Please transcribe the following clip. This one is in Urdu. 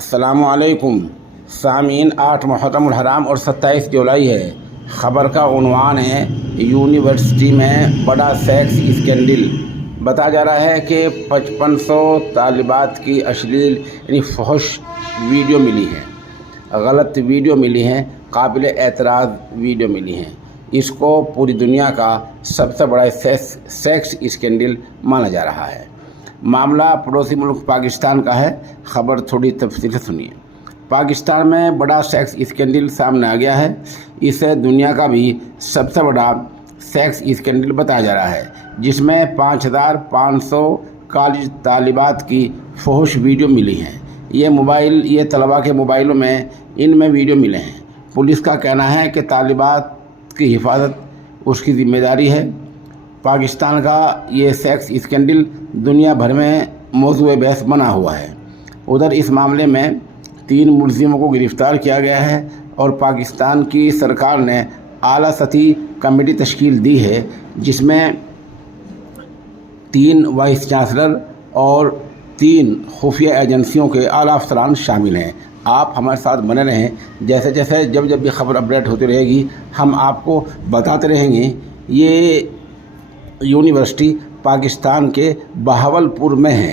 السلام علیکم سامعین، 8 محرم الحرام اور 27 جولائی ہے۔ خبر کا عنوان ہے یونیورسٹی میں بڑا سیکس اسکینڈل۔ بتایا جا رہا ہے کہ 5500 طالبات کی اشلیل یعنی فحش ویڈیو ملی ہے، غلط ویڈیو ملی ہیں، قابل اعتراض ویڈیو ملی ہیں۔ اس کو پوری دنیا کا سب سے بڑا سیکس اسکینڈل مانا جا رہا ہے۔ معاملہ پڑوسی ملک پاکستان کا ہے۔ خبر تھوڑی تفصیل سے سنیے۔ پاکستان میں بڑا سیکس اسکینڈل سامنے آ گیا ہے۔ اسے دنیا کا بھی سب سے بڑا سیکس اسکینڈل بتایا جا رہا ہے، جس میں 5500 کالج طالبات کی فحش ویڈیو ملی ہیں۔ یہ طلباء کے موبائلوں میں ان میں ویڈیو ملے ہیں۔ پولیس کا کہنا ہے کہ طالبات کی حفاظت اس کی ذمہ داری ہے۔ پاکستان کا یہ سیکس اسکینڈل دنیا بھر میں موضوع بحث بنا ہوا ہے۔ ادھر اس معاملے میں 3 ملزموں کو گرفتار کیا گیا ہے اور پاکستان کی سرکار نے اعلیٰ سطحی کمیٹی تشکیل دی ہے، جس میں 3 وائس چانسلر اور 3 خفیہ ایجنسیوں کے اعلیٰ افسران شامل ہیں۔ آپ ہمارے ساتھ بنے رہیں، جیسے جب بھی خبر اپڈیٹ ہوتی رہے گی ہم آپ کو بتاتے رہیں گے۔ یہ یونیورسٹی پاکستان کے بہاولپور میں ہے۔